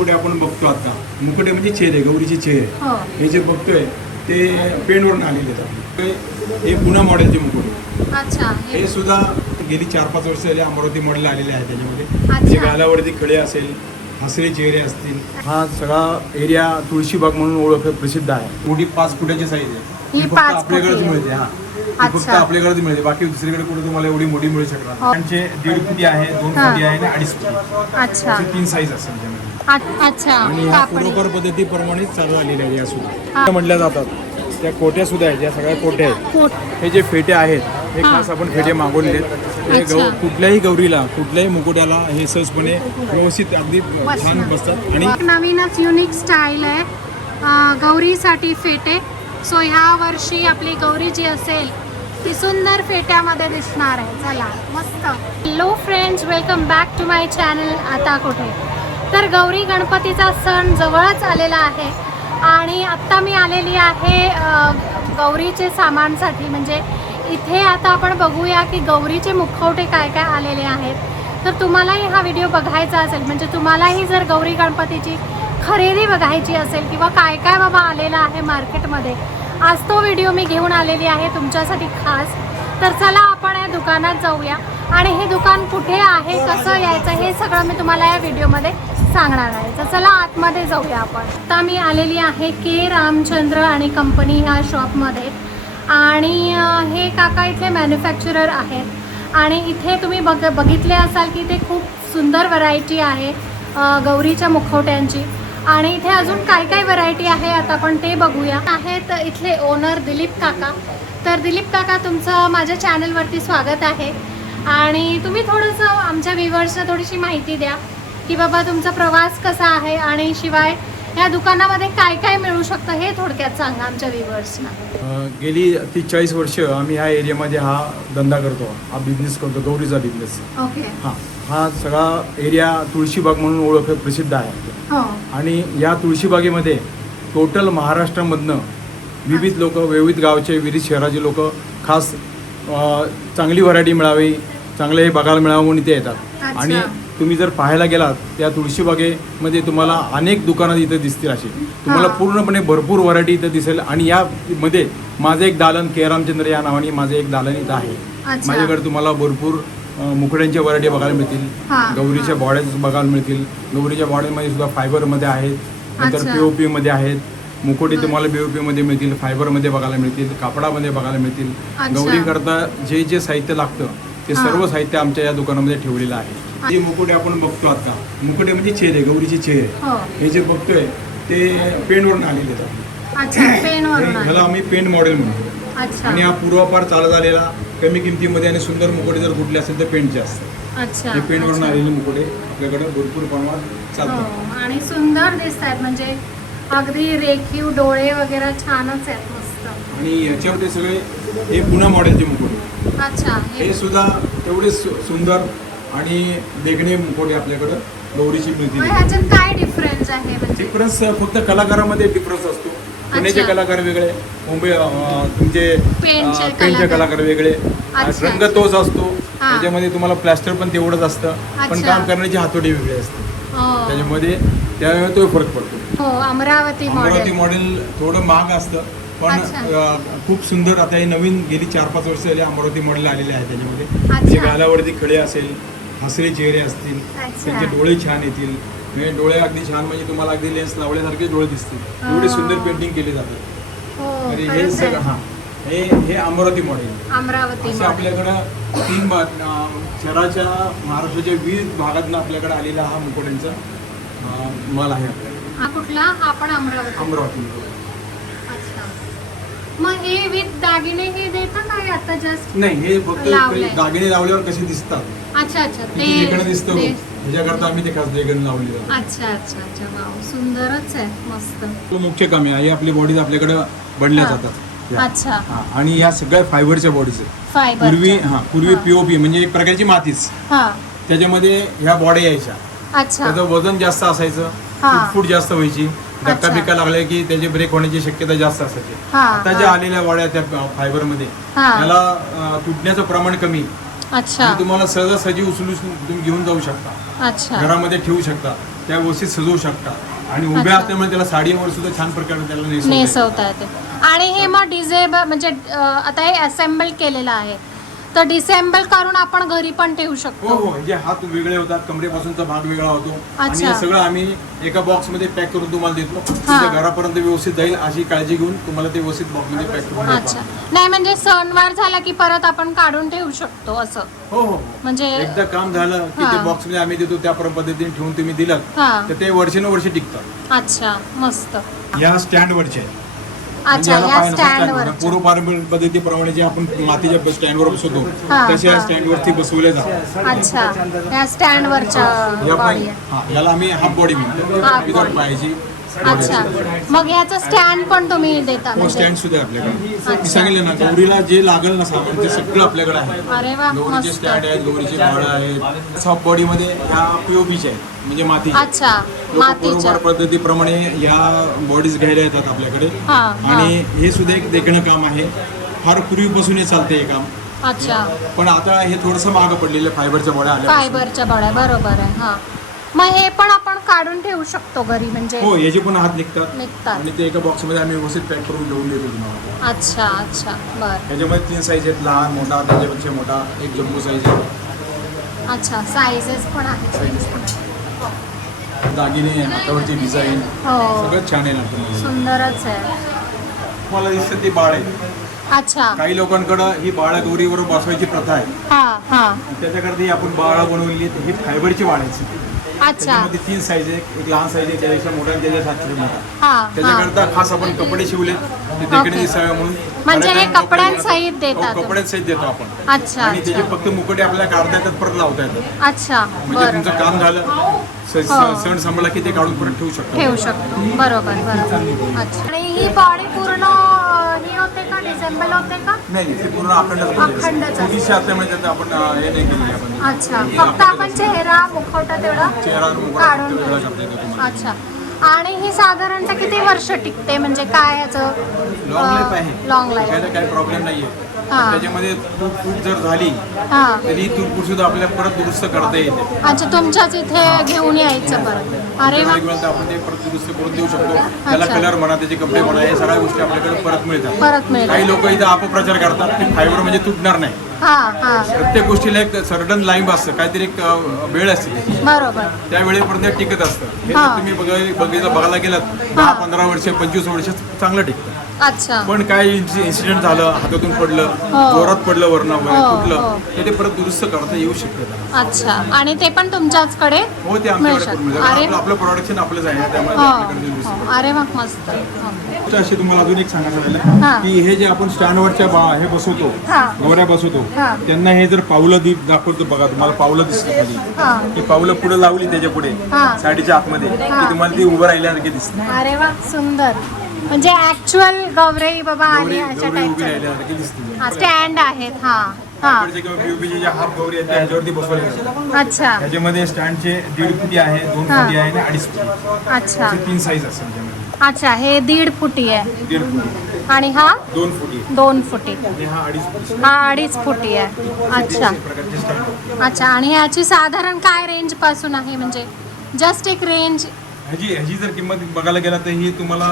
मुकुटे आपण बघतो आता. मुकुटे म्हणजे चेहरे गौरीचे चेहरे. हो. हे जे बघतोय ते पेंटवरून आलेले आहेत. हे पुन्हा मॉडेलचे मुकुटे. हे हे सुद्धा गेली चार पाच वर्ष झाली अमरावती मॉडेल आलेले आहेत त्याच्यामध्ये. म्हणजे गालावरती खडे असेल हसरे चेहरे असतील. हा सगळा एरिया तुळशीबाग म्हणून ओळख प्रसिद्ध आहे. मोठी पाच फुटाची साईज आहे. ही फक्त आपल्याकडेच आहे. मिळते हा. फक्त. आपल्याकडेच मिळते. बाकी दुसरीकडे कुठे तुम्हाला एवढी मोठी मिळू शकणार हो. त्यांचे दीड फुटी आहे दोन हा. फुटी आहे आणि अडीच फुटी. तीन साईज असतात अच्छा. आणि ह्या पूर्वपर पद्धतीप्रमाणेच चालू आलेल्या आहेत या सुद्धा. म्हटल्या जातात. त्या कोट्या सुद्धा आहेत या सगळ्या कोट्या आहेत. हे जे फेटे आहेत हे. खास आपण फेटे मागवलेले आहेत. हे गौ. कुठल्याही गौरीला कुठल्याही मुकुट्याला हे सहजपणे व्यवस्थित अगदी छान. बसतात. आणि एक नवीनच युनिक स्टाईल आहे गौरीसाठी फेटे. सो ह्या वर्षी आपली गौरी जी असेल ती सुंदर फेट्यामध्ये दिसणार आहे. चला मस्त. Hello friends welcome back to my channel आता कुठे? तर गौरी गणपतीचा सण जवळच आलेला आहे. आणि आत्ता मी आलेली आहे गौरीचे सामानसाठी. म्हणजे इथे आता आपण बघूया की गौरीचे मुखवटे काय काय आलेले आहेत. तर तुम्हालाही हा व्हिडिओ बघायचा असेल म्हणजे तुम्हालाही जर गौरी गणपतीची खरेदी बघायची असेल किंवा काय काय बाबा आलेलं आहे मार्केटमध्ये आज तो व्हिडिओ मी घेऊन आलेली आहे तुमच्यासाठी खास. तर चला आपण या दुकानात जाऊया. आणि हे दुकान कुठे आहे कसं यायचं हे सगळं मी तुम्हाला या व्हिडिओमध्ये सांगणार आहे. तर चला आतमध्ये जाऊया आपण. आता मी आलेली आहे के रामचंद्र आणि कंपनी ह्या शॉपमध्ये. आणि हे काका इथले मॅन्युफॅक्चरर आहेत. आणि इथे तुम्ही बघ बघितले असाल की इथे खूप सुंदर व्हरायटी आहे गौरीच्या मुखवट्यांची. आणि इथे अजून काय काय व्हरायटी आहे आता आपण ते बघूया. आहेत इथले ओनर दिलीप काका. तर दिलीप काका तुमचं माझ्या चॅनलवरती स्वागत आहे. आणि तुम्ही थोडंसं आमच्या व्ह्युअर्सना थोडीशी माहिती द्या. की बाबा तुमचा प्रवास कसा आहे आणि शिवाय या दुकानामध्ये काय काय मिळू शकतं हे थोडक्यात सांगा आमच्या व्ह्युअर्सना अं, गेली तीस चाळीस वर्ष आम्ही ह्या एरियामध्ये हा धंदा करतो हा बिझनेस करतो गौरीचा बिझनेस ओके. हा हा सगळा एरिया तुळशीबाग म्हणून ओळख प्रसिद्ध आहे. हो. आणि या तुळशीबागेमध्ये टोटल महाराष्ट्रामधनं विविध लोक विविध गावचे विविध शहराचे लोक खास चांगली व्हरायटी मिळावी चांगलं हे बघायला मिळावं म्हणून इथे येतात. आणि तुम्ही जर पाहायला गेलात त्या तुळशीबागेमध्ये तुम्हाला अनेक दुकानं इथं दिसतील अशी तुम्हाला. पूर्णपणे भरपूर व्हरायटी इथं दिसेल आणि यामध्ये माझं एक दालन के रामचंद्र या नावाने माझं एक दालन इथं आहे. माझ्याकडे तुम्हाला भरपूर मुकड्यांच्या व्हरायटी बघायला मिळतील गौरीच्या हा. बॉड्या बघायला मिळतील गौरीच्या बॉड्यामध्ये सुद्धा फायबरमध्ये आहेत नंतर. पीओपी मध्ये आहेत मुकोटी. तुम्हाला बीओपी मध्ये मिळतील फायबरमध्ये बघायला मिळतील कापडामध्ये बघायला मिळतील अच्छा. गौरी करता जे जे साहित्य लागतं ते. सर्व साहित्य आमच्या या दुकानामध्ये ठेवलेलं आहे जे मुकुटे आपण बघतो आता मुकुटे म्हणजे चेहरे गौरीचे चेहरे. हो. हे जे बघतोय ते पेंटवरून आलेले आहेत. पेनवरून ह्याला. आम्ही पेंट मॉडेल म्हणतो. आणि हा पूर्वापार चालत आलेला कमी किमतीमध्ये आणि सुंदर मुकुटे जर कुठले असेल तर पेंटचे असतात. अच्छा. हे पेंटवरून. आलेले मुकुटे आपल्याकडे भरपूर प्रमाणात चालतात. हो आणि सुंदर दिसत आहेत म्हणजे अगदी रेखीव डोळे वगैरे छानच आहेत मस्त. आणि याच्यामध्ये सगळे हे पुन्हा मॉडेलचे मुकुट. अच्छा हे सुद्धा तेवढे सु- सुंदर आणि बेगणे मुकोटे आपल्याकडं गौरीची ह्याच्यात काय डिफरन्स आहे म्हणजे डिफरन्स फक्त कलाकारामध्ये डिफरन्स असतो पुण्याचे. कलाकार वेगळे मुंबई अं, तुमचे अं, पेंटचे कलाकार. कलाकार वेगळे अच्छा. रंग तोच असतो हा. त्याच्यामध्ये तुम्हाला प्लॅस्टर पण तेवढंच असतं पण अच्छा. काम करण्याची हातोडी वेगळी असते हो. त्याच्यामध्ये त्यामुळे तो फरक पडतो हो अमरावती अमरावती मॉडेल मॉडेल थोडं महाग असतं पण अच्छा. अ, खूप सुंदर आता हे नवीन गेली चार पाच वर्ष झाली अमरावती मॉडेल आलेले आहे त्याच्यामध्ये अच्छा. म्हणजे गालावरती खडे असेल हसरे चेहरे असतील. त्यांचे डोळे छान येतील. म्हणजे डोळे अगदी छान म्हणजे तुम्हाला अगदी लेन्स लावल्यासारखे डोळे दिसतील. एवढे. सुंदर पेंटिंग केले जाते. हो हे सगळं. हा. हे हे अमरावती मॉडेल अमरावती आपल्याकडं तीन शहराच्या महाराष्ट्राच्या विविध भागातनं आपल्याकडे आलेला हा मुकोट्यांचा माल आहे आपल्याकडे. कुठला? हा पण अमरावती अमरावती मग हे विथ दागिने हे देता काय आता जस्ट नाही हे फक्त लावलंय. दागिने लावल्यावर कसे दिसतात? अच्छा अच्छा. ते वेगळं दिसतं ते- ह्याच्याकरता आम्ही ते खास वेगळं लावलेलं आहे. अच्छा अच्छा अच्छा. वाव सुंदरच आहे. मस्त. तो मुख्य कमी आहे. हे आपली बॉडीज आपल्याकडे बनल्या हा. जातात. या. अच्छा. हा, आणि ह्या सगळ्या फायबरच्या बॉडीज फायबर पूर्वी हा पूर्वी पीओपी म्हणजे एक प्रकारची मातीच. हा. त्याच्यामध्ये ह्या बॉड्या यायच्या. अच्छा. त्याचं वजन जास्त असायचं. हा. फूट जास्त व्हायची. धक्का. बिक्का लागले की त्याचे ब्रेक होण्याची शक्यता जास्त असायची आता ज्या. आलेल्या बॉड्या त्या फायबरमध्ये हा. त्याला तुटण्याचं प्रमाण कमी अच्छा तुम्हाला सहजासहजी उचलून तुम्ही घेऊन जाऊ शकता अच्छा घरामध्ये ठेवू शकता त्या व्यवस्थित सजवू शकता आणि उभ्या. असल्यामुळे त्याला साडीवर सुद्धा छान प्रकारे त्याला नेसवता येतं. आणि हे मग डिझेबल म्हणजे आता हे असेंबल केलेलं आहे तर डिसेंबल करून आपण घरी पण ठेवू हो शकतो. हो जे हात वेगळे होतात कमरेपासूनचा भाग वेगळा होतो. आणि अच्छा. हे सगळं आम्ही एका बॉक्समध्ये पॅक करून तुम्हाला देतो. तुमच्या घरापर्यंत व्यवस्थित जाईल अशी काळजी घेऊन तुम्हाला ते व्यवस्थित बॉक्समध्ये पॅक करून अच्छा. देतो नाही म्हणजे सणवार झाला की परत आपण काढून ठेवू शकतो असं. हो हो म्हणजे एकदा काम झालं की ते हा. बॉक्समध्ये आम्ही देतो त्या पद्धतीने ठेवून तुम्ही दिलं हा. तर ते वर्षानुवर्ष टिकतात. अच्छा मस्त. या स्टँड वरचे. म्हणजे अच्छा याला या पाय नसतात stand वर. स्टँडवर पूर्वपारंपरिक पद्धतीप्रमाणे जे आपण मातीच्या स्टँडवर बसवतो हा, तशा हा. स्टँड वरती बसवले जातात अच्छा या स्टँडवरच्या या बॉडी पाय- आहे हा, याला आम्ही हाफ बॉडी म्हणतो विदाउट. पायाची अच्छा. मग याचं स्टँड पण तुम्ही देता म्हणजे? स्टँड सुद्धा आहे आपल्याकडे. मी सांगितलं ना गौरीला जे लागेल ना सामान ते सगळं आपल्याकडे आहे. अरे वा गौरीचे मस्त. स्टँड आहेत गौरीचे बाळ आहेत. सॉफ्ट बॉडी मध्ये ह्या पीओपीचे आहेत म्हणजे माती अच्छा मातीच्या. पद्धतीप्रमाणे या बॉडीज घ्यायला येतात आपल्याकडे. हा हा. आणि हे सुद्धा एक देखणं काम आहे. फार पूर्वीपासून हे चालते हे काम. अच्छा. पण आता हे थोडंसं महाग पडलेलं फायबरच्या बॉड्या आल्या फायबरच्या बड्या बरोबर आहे हा. मग हे पण आपण काढून ठेवू शकतो घरी म्हणजे हो याचे पण हात निघतात निघतात. आणि ते एका बॉक्समध्ये आम्ही व्यवस्थित पॅक करून घेऊन देतो तुम्हाला. अच्छा अच्छा बर. त्याच्यामध्ये तीन साईज आहेत लहान मोठा त्याच्यापेक्षा मोठा एक जम्बो साईज आहे. अच्छा साईजेस पण आहेत. साईजेस पण आहे. दागिने हातावरची डिझाईन हो. सगळं छान आहे ना तुम्हाला सुंदरच आहे. तुम्हाला दिसतं ती बाळ आहे. अच्छा. काही लोकांकडं ही बाळ गौरीवर बसवायची प्रथा आहे. हा हा. त्याच्याकरता ही आपण बाळा बनवलेली आहेत ही फायबरची बाळ आहे. अच्छा. त्याच्यामध्ये तीन साईज आहे एक लहान साईज आहे त्याच्यापेक्षा मोठा आणि त्याच्या सातशे मोठा. हा हा. त्याच्याकरता खास आपण कपडे शिवले ते देखणे ओके. दिसावे म्हणून. म्हणजे हे जण कपड्यांसहित कपडे- देतात हो, कपड्यांसहित देतो आपण. अच्छा आणि त्याचे फक्त मुकुटे आपल्याला काढता येतात परत लावता येतात. अच्छा म्हणजे बरं. तुमचं काम झालं. स- स- हो. सण संपला की ते काढून परत ठेवू शकतो. ठेवू शकतो. बरोबर बरोबर. अच्छा. आणि ही बॉडी पूर्ण ही डिसेंबल होते का? नाही नाही, ते पूर्ण अखंडच अखंडच असतं. छोटीशी असल्यामुळे त्यात आपण अं, हे नाही आपण. अच्छा. फक्त आपण चेहरा मुखवटा तेवढा चेहरा काढून फक्त वेगळा ठेवू. करता येतो तुम्हाला. अच्छा. आणि ही साधारणतः किती वर्ष टिकते? म्हणजे काय याचं लॉंग लाईफ आहे. लॉंग लाईफ काही प्रॉब्लेम नाहीये. हा. त्याच्यामध्ये तूट फूट जर झाली हा. तरी तूट सुद्धा आपल्याला परत दुरुस्त करता येते अच्छा तुमच्याच इथे घेऊन यायचं परत अरे वा. आपण ते परत दुरुस्त करून देऊ शकतो. त्याला अच्छा. कलर म्हणा त्याचे कपडे म्हणा हे सगळ्या गोष्टी आपल्याकडे परत मिळतात. परत मिळेल काही लोक इथं अपप्रचार करतात की फायबर म्हणजे तुटणार नाही. हा हा. प्रत्येक गोष्टीला एक सर्टन लाईन असतं काहीतरी एक अं, वेळ असते त्याची. बरोबर. त्या वेळेपर्यंत ते टिकत असतं. हे हा. तुम्ही बघाय बघितलं बघायला गेलात दहा पंधरा वर्ष पंचवीस वर्ष चांगलं टिकतं. अच्छा पण काय इन्सिडेंट झालं हातातून पडलं हो. जोरात पडलं वरण हो, तुटलं हो. तर ते परत दुरुस्त करता येऊ शकतं अच्छा आणि ते पण तुमच्याचकडे हो ते आमच्याकडे आपलं प्रोडक्शन आपलंच आहे त्यामुळे हो हो. अरे वा मस्त हो. अशी तुम्हाला अजून एक सांगायचं हा. की हे जे आपण स्टँडवरच्या बा हे बसवतो हा. गोऱ्या बसवतो हा. त्यांना हे जर पावलं दी दाखवतो बघा तुम्हाला पावलं दिसतं खाली हा ती पावलं पुढे लावली त्याच्या पुढे हा. साडीच्या आतमध्ये हा. तुम्हाला ती उभं राहिल्यासारखी दिसते अरे वा सुंदर म्हणजे ऍक्च्युअल गौरई बाबा आली अशा गौरी उभी टाईपचं राहिल्यासारखी दिसते. हा स्टँड आहेत हा हा. अच्छा. स्टँडचे दीड फुटी आहे दोन हा. फुटी आहे आणि अडीच फुटी. अच्छा. तीन साईज अच्छा हे दीड फुटी आहे. दीड फुटी. आणि हा? दोन फुटी. दोन फुटी. हा अडीच फुटी. हा आहे. अच्छा. अच्छा आणि ह्याची साधारण काय रेंजपासून आहे? म्हणजे जस्ट एक रेंज ह्याची ह्याची जर किंमत बघायला गेला तर ही तुम्हाला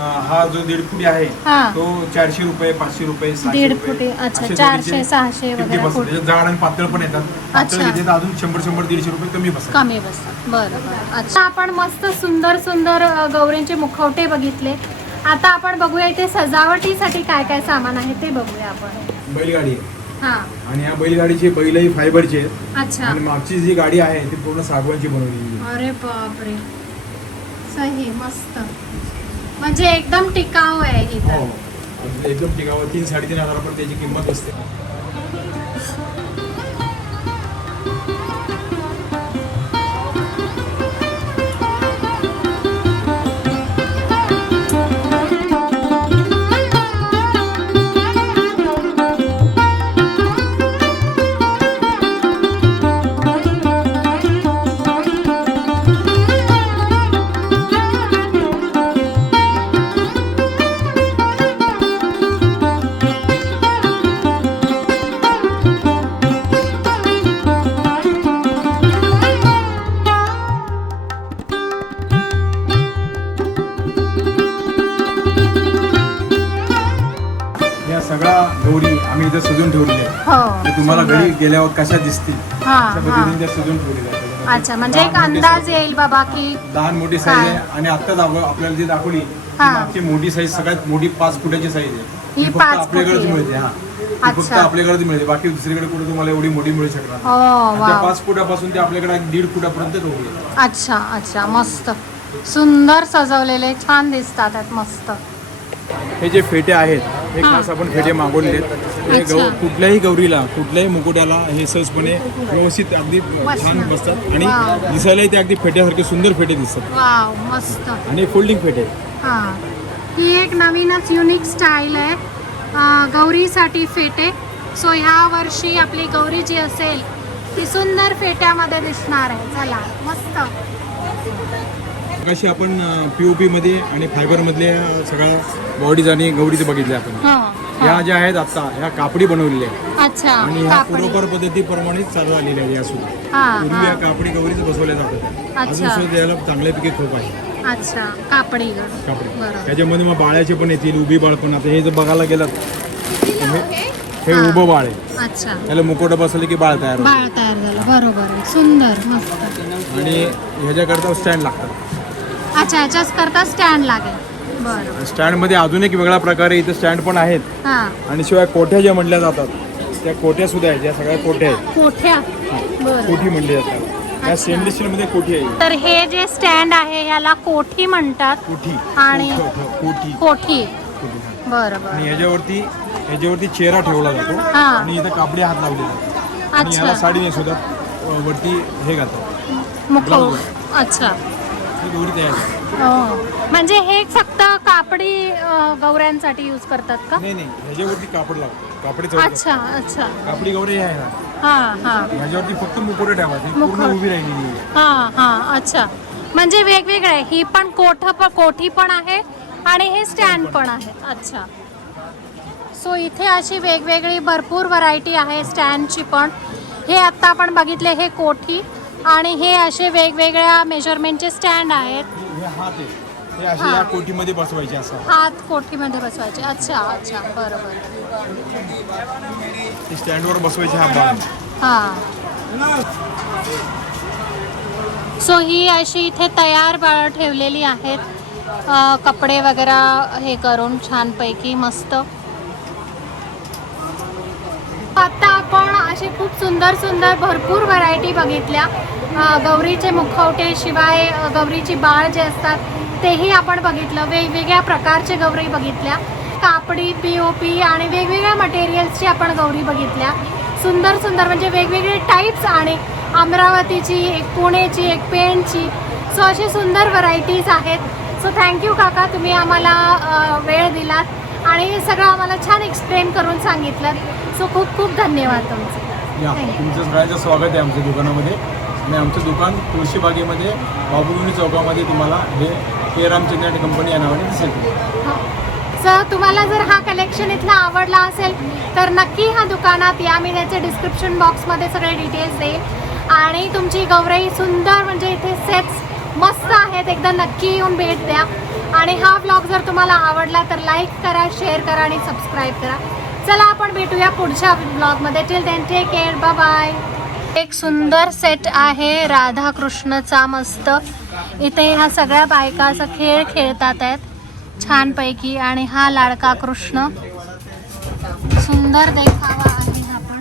हा जो दीड फुटी आहे हा. तो चारशे रुपये पाचशे रुपये सहाशे दीड रुपये. फुटी, अच्छा, असे चारशे, सहाशे 50 वगैरे बसतात. फूट. त्याच्यात जाड आणि पातळ पण येतात. पातळ अच्छा. घेतले तर अजून शंभर शंभर दीडशे रुपये कमी बसतात. कमी बसतात. बरं बरं. अच्छा. आपण मस्त सुंदर सुंदर अ, गौरींचे मुखवटे बघितले. आता आपण बघूया इथे सजावटीसाठी काय काय सामान आहे ते बघूया आपण. बैलगाडी. आहे हा. आणि या बैलगाडीचे बैलही फायबरचे आहेत. अच्छा. आणि मागची जी गाडी आहे ती पूर्ण सागवानची बनवलेली आहे. अरे बापरे. सही मस्त. म्हणजे एकदम टिकाऊ आहे ही तर. हो, एकदम टिकाऊ तीन साडेतीन हजारापर्यंत त्याची किंमत असते गेल्यावर कशा दिसतील हा त्या पद्धतीने त्या सजून ठेवलेल्या आहेत त्याच्यामध्ये अच्छा म्हणजे एक लहान मोठी अंदाज size- येईल बाबा की लहान मोठी साईज? आहे आणि आता दाखव आपल्याला जी दाखवली ती हा. मागची मोठी साईज सगळ्यात मोठी पाच फुटाची साईज आहे ही फक्त पाच आपल्याकडेच फुटी. मिळते हा ती फक्त अच्छा. आपल्याकडेच मिळते बाकी दुसरीकडे कुठे तुम्हाला एवढी मोठी मिळू शकणार नाही. हो आणि त्या वा पाच फुटापासून ते आपल्याकडे एक दीड फुटापर्यंत गौरी आहे अच्छा अच्छा मस्त सुंदर सजवलेले छान दिसतात आहेत मस्त हे जे फेटे आहेत हा. खास आपण फेटे मागवलेले आहेत हे. गौ कुठल्याही गौरीला कुठल्याही मुकुट्याला हे सहजपणे व्यवस्थित अगदी छान बसतात आणि. दिसायलाही ते अगदी फेट्यासारखे सुंदर फेटे दिसतात. वाव मस्त. आणि फोल्डिंग फेटे. हा. ही एक नवीनच युनिक स्टाईल आहे. अं, गौरीसाठी फेटे. सो ह्या वर्षी आपली गौरी जी असेल ती सुंदर फेट्यामध्ये दिसणार आहे. चला मस्त. अशी आपण पीओपी मध्ये आणि फायबर मधल्या सगळ्या बॉडीज आणि गौरीचे बघितले आपण. हा. ह्या ज्या आहेत आता ह्या कापडी बनवलेल्या आहेत. अच्छा आणि ह्या कापडी. पूर्वपर पद्धतीप्रमाणे चालू आलेल्या आहेत या सुद्धा. हा पूर्वी या हा. कापडी गौरीच बसवल्या जातात अच्छा. अजून सुद्धा याला चांगल्यापैकी खूप आहे. अच्छा कापडी गड कापडी. बरोबर त्याच्यामध्ये मग बाळाचे पण येतील उभी बाळ पण. आता हे जर बघायला गेलं हे हा. उभं बाळ आहे. अच्छा. त्याला मुकोटा बसवलं की बाळ तयार होतं. बाळ तयार झालं बरोबर आहे. सुंदर मस्त. आणि ह्याच्याकरता स्टँड लागतात. अच्छा ह्याच्याच करता स्टँड लागेल. स्टँडमध्ये अजून एक वेगळा प्रकारे इथं स्टँड पण आहेत. हा. आणि शिवाय कोठ्या ज्या म्हणल्या जातात त्या कोठ्या सुद्धा आहेत ज्या सगळ्या कोठ्या आहेत? कोठ्या? बरं. कोठी म्हणली जातात. स्टेनलेस स्टीलमध्ये कोठी आहे. तर हे जे स्टँड आहे ह्याला कोठी म्हणतात. कोठी. आणि- कोठ- कोठी. कोठी. कोठी. बरं आणि बरं ह्याच्यावरती ह्याच्यावरती चेहरा ठेवला जातो. हा. आणि इथं कापडी हात लावले जातात आणि अच्छा. याला साडी नेसवतात. अ, वरती हे घालतात. मुख. अच्छा. ही. हो. म्हणजे हे फक्त कापडी अं, गौऱ्यांसाठी यूज करतात का? नाही नाही. ह्याच्यावरती कापड लावतो. कापडी चौक अच्छा अच्छा. कापडी गौरी आहे ना. हा हा. ह्याच्यावरती फक्त मुकुट ठेवायची पूर्ण मुकुट. उभी राहिलेली आहे. हा हा. अच्छा. म्हणजे वेगवेगळं. आहे ही पण कोठ कोठी पण आहे आणि हे स्टँड पण आहे. अच्छा. सो इथे अशी वेगवेगळी भरपूर व्हरायटी आहे स्टँडची पण. हे आत्ता आपण बघितले हे कोठी. आणि हे असे वेगवेगळ्या मेजरमेंटचे स्टँड आहेत. हे हात आहे. हे असे. या कोटीमध्ये बसवायचे हात कोठीमध्ये बसवायचे? अच्छा अच्छा बरोबर. ते स्टँडवर बसवायचे हा हां. सो ही अशी इथे तयार बाळं ठेवलेली आहेत. अ, कपडे वगैरे हे करून छानपैकी मस्त आता आपण असे खूप सुंदर सुंदर भरपूर व्हरायटी बघितल्या. गौरीचे मुखवटे शिवाय गौरीची बाळ जे असतात तेही आपण बघितलं. वेगवेगळ्या प्रकारचे गौरी बघितल्या. कापडी पी ओ पी आणि वेगवेगळ्या मटेरियल्सची आपण गौरी बघितल्या. सुंदर सुंदर म्हणजे वेगवेगळे टाईप्स आणि अमरावतीची एक पुणेची एक पेंटची सो अशी सुंदर व्हरायटीज आहेत. सो थँक्यू काका तुम्ही आम्हाला वेळ दिलात आणि हे सगळं आम्हाला छान एक्सप्लेन करून सांगितलं सो खूप खूप धन्यवाद तुमचे. या. तुमचं सगळ्यांचं स्वागत आहे आमच्या दुकानामध्ये. आणि आमचं दुकान तुळशीबागेमध्ये बाबुगुंडी चौकामध्ये तुम्हाला हे के रामचंद्र कंपनी या नावाने दिसेल. सर तुम्हाला जर हा कलेक्शन इथला आवडला असेल तर नक्की ह्या दुकानात या मी त्याचे डिस्क्रिप्शन बॉक्समध्ये सगळे डिटेल्स देईल. आणि तुमची गौरई सुंदर म्हणजे इथे सेट्स मस्त आहेत. एकदा नक्की येऊन भेट द्या. आणि हा ब्लॉग जर तुम्हाला आवडला तर लाईक करा शेअर करा आणि सबस्क्राईब करा. चला आपण भेटूया पुढच्या ब्लॉगमध्ये. Till then take care bye bye एक सुंदर सेट आहे राधाकृष्णचा मस्त. इथे ह्या सगळ्या बायका असं खेळ खेळतात आहेत. छानपैकी. आणि हा लाडका कृष्ण. सुंदर देखावा.